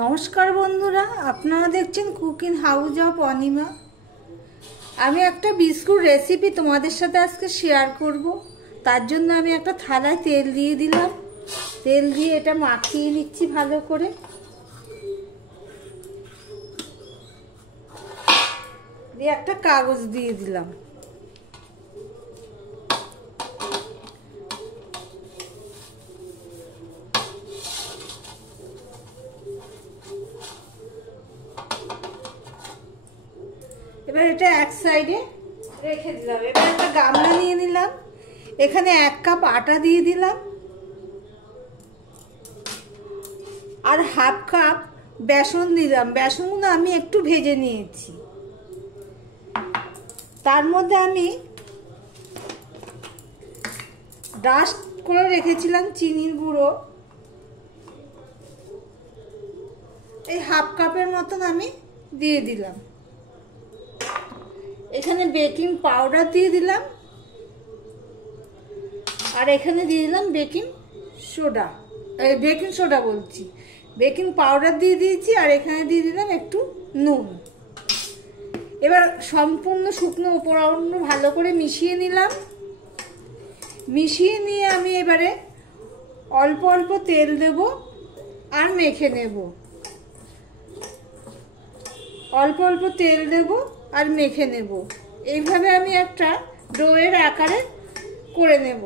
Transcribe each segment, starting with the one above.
নমস্কার বন্ধুরা, আপনারা দেখছেন কুকিং হাউস অফ অনিমা। আমি একটা বিস্কুট রেসিপি তোমাদের সাথে আজকে শেয়ার করব। তার জন্য আমি একটা থালায় তেল দিয়ে দিলাম। তেল দিয়ে এটা মাখিয়ে নিচ্ছি ভালো করে। দিয়ে একটা কাগজ দিয়ে দিলাম। এবার এটা এক সাইডে রেখে দিলাম। এবার একটা গামলা নিয়ে নিলাম। এখানে 1 কাপ আটা দিয়ে দিলাম আর হাফ কাপ বেসন দিলাম। বেসনগুলো আমি একটু ভেজে নিয়েছি। তার মধ্যে আমি ডাস্ট করে রেখেছিলাম চিনির গুঁড়ো, এই হাফ কাপের মতন আমি দিয়ে দিলাম। এখানে বেকিং পাউডার দিয়ে দিলাম আর এখানে দিয়ে দিলাম বেকিং সোডা। বেকিং পাউডার দিয়ে দিয়েছি আর এখানে দিয়ে দিলাম একটু নুন। এবার সম্পূর্ণ শুকনো উপকরণ ভালো করে মিশিয়ে নিলাম। মিশিয়ে নিয়ে আমি এবারে অল্প অল্প তেল দেব আর মেখে নেব। অল্প অল্প তেল দেব আর মেখে নেব। এইভাবে আমি একটা ডোয়ের আকারে করে নেব।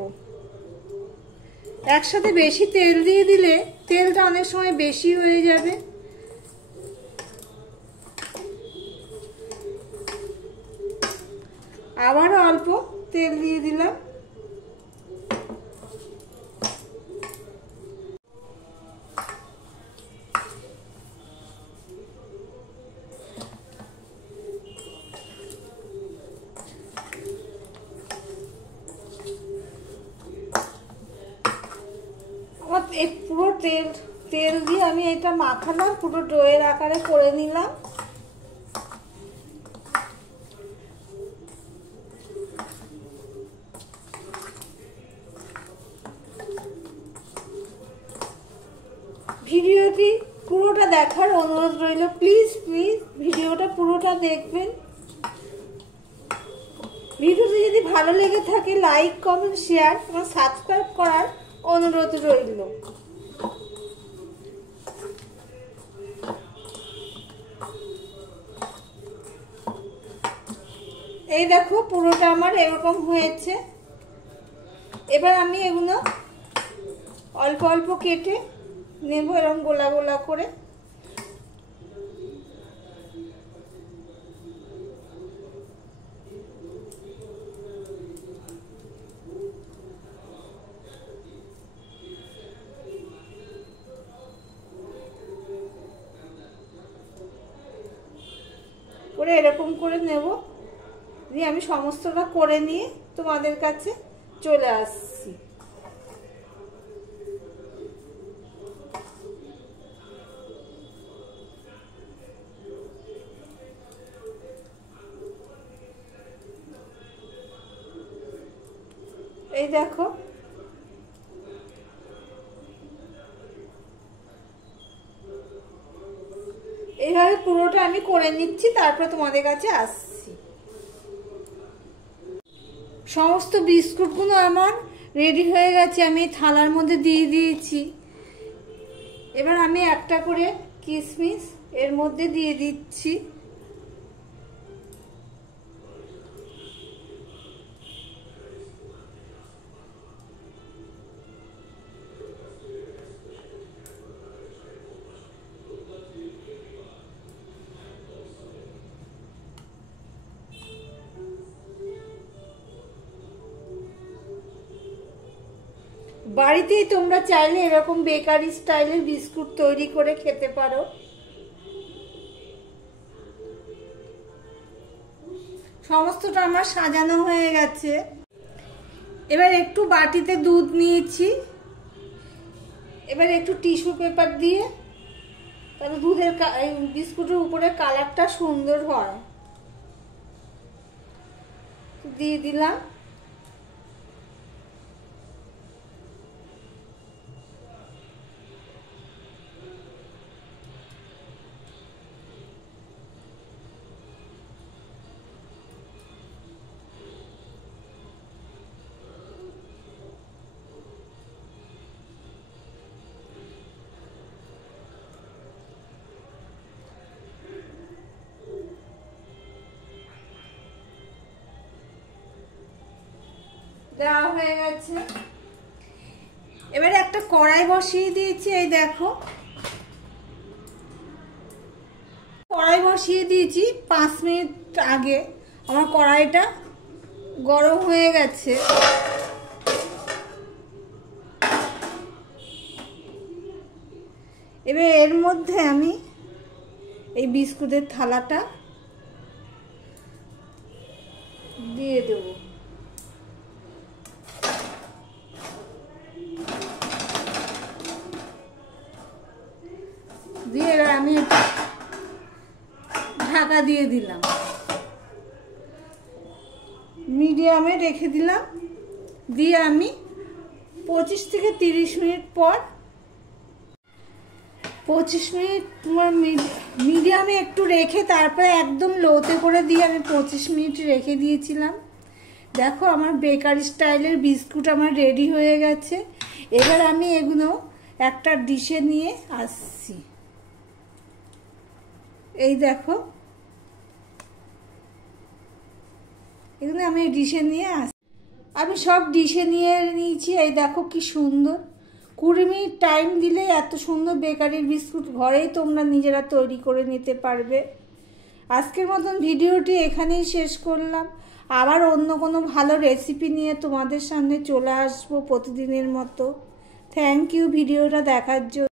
একসাথে বেশি তেল দিয়ে দিলে তেলটা অনেক সময় বেশি হয়ে যাবে। আবার অল্প তেল দিয়ে দিলাম। পুরো তেল দিয়ে আমি এটা মাখালাম, পুরো ডোয়ের আকারে করে নিলাম। ভিডিওটি পুরোটা দেখার অনুরোধ রইল। প্লিজ ভিডিওটা পুরোটা দেখবেন। ভিডিওটি যদি ভালো লেগে থাকে লাইক, কমেন্ট, শেয়ার এবং সাবস্ক্রাইব করার অনুরোধ রইল। এই দেখো পুরোটা আমার এরকম হয়েছে। এবার আমি এগুলো অল্প অল্প কেটে নেব এরকম গোলা গোলা করে। এরকম করে নেব। দিয়ে আমি সমস্তটা করে নিয়ে তোমাদের কাছে চলে আসছি। এই দেখো এইভাবে পুরোটা আমি করে নিচ্ছি, তারপরে তোমাদের কাছে আসছি। সমস্ত বিস্কুটগুলো আমার রেডি হয়ে গেছে। আমি থালার মধ্যে দিয়ে দিয়েছি। এবার আমি একটা করে কিশমিশ এর মধ্যে দিয়ে দিচ্ছি। বাড়িতেই তোমরা চাইলে এরকম বেকারি স্টাইলের বিস্কুট তৈরি করে খেতে পারো। সমস্তটা আমার সাজানো হয়ে গেছে। এবার একটু বাটিতে দুধ নিয়েছি। এবার একটু টিস্যু পেপার দিয়ে, তাহলে দুধের বিস্কুটের উপরে কালারটা সুন্দর হয়। দিয়ে দিলাম। গেছে। এবারে একটা কড়াই বসিয়ে দিয়েছি, এই দেখো কড়াই বসিয়ে দিয়েছি 5 মিনিট আগে। আমার কড়াইটা গরম হয়ে গেছে। এবার এর মধ্যে আমি এই বিস্কুটের থালাটা দিয়ে দেব। দিয়ে এবার আমি ঢাকা দিয়ে দিলাম, মিডিয়ামে রেখে দিলাম। দিয়ে আমি 25 থেকে 30 মিনিট পর 25 মিনিট মিডিয়ামে একটু রেখে তারপরে একদম লোতে করে দিয়ে আমি 25 মিনিট রেখে দিয়েছিলাম। দেখো আমার বেকারি স্টাইলের বিস্কুট আমার রেডি হয়ে গেছে। এবার আমি এগুলো একটা ডিশে নিয়ে আসছি। এই দেখো এগুলো আমি ডিশে নিয়ে আসছি। আমি সব ডিশে নিয়ে নিয়েছি। এই দেখো কি সুন্দর, 20 মিনিট টাইম দিলে এত সুন্দর বেকারির বিস্কুট ঘরেই তোমরা নিজেরা তৈরি করে নিতে পারবে। আজকের মতন ভিডিওটি এখানেই শেষ করলাম। আবার অন্য কোনো ভালো রেসিপি নিয়ে তোমাদের সামনে চলে আসবো প্রতিদিনের মতো। থ্যাংক ইউ ভিডিওটা দেখার জন্য।